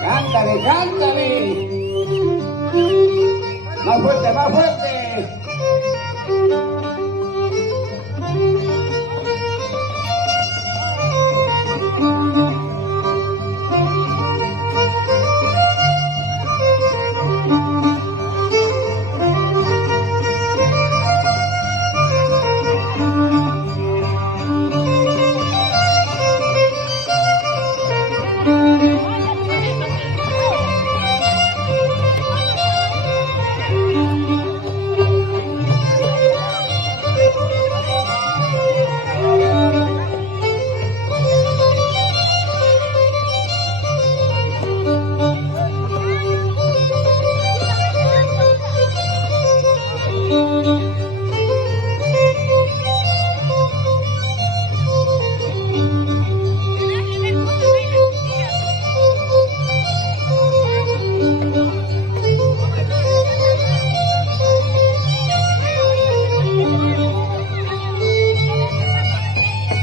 Cántale, cántale. Más fuerte, más fuerte.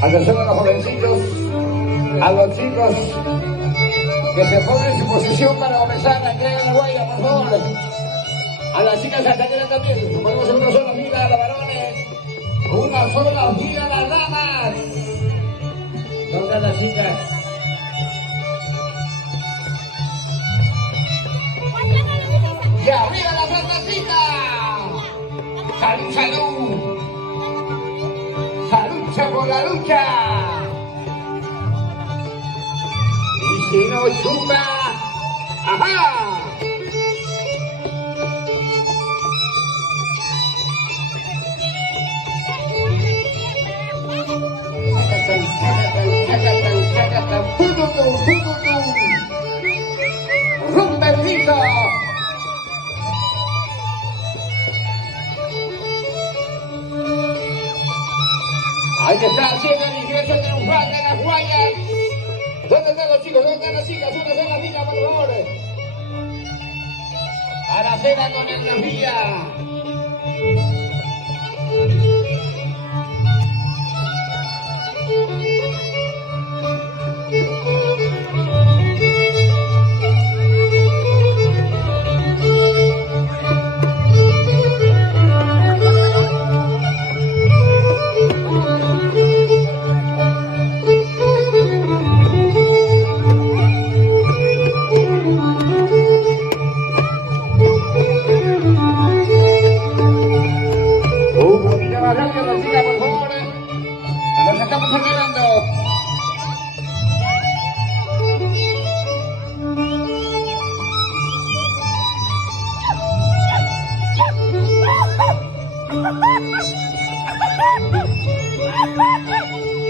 Atención a los jovencitos, a los chicos que se pongan en su posición para comenzar la entrega de la guaya, por favor. A las chicas santaneras también, ponemos en una sola fila a los varones, una sola fila a las damas. ¿Dónde están las chicas? ¡Ya, mira la plantacita! ¡Salud, salud! ¡Lucha por la lucha! Y si no chupa, ¡ajá! ¡Rumba el grito! Ahí está haciendo el ingreso triunfal de las guayas. ¿Dónde están los chicos? ¿Dónde están las chicas? Una sola fila, por favor. Aracena con energía.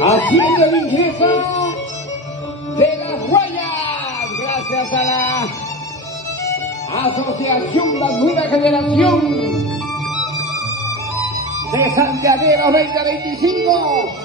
Haciendo el ingreso de las guayas, gracias a la Asociación La Nueva Generación de Santiagueros 2025.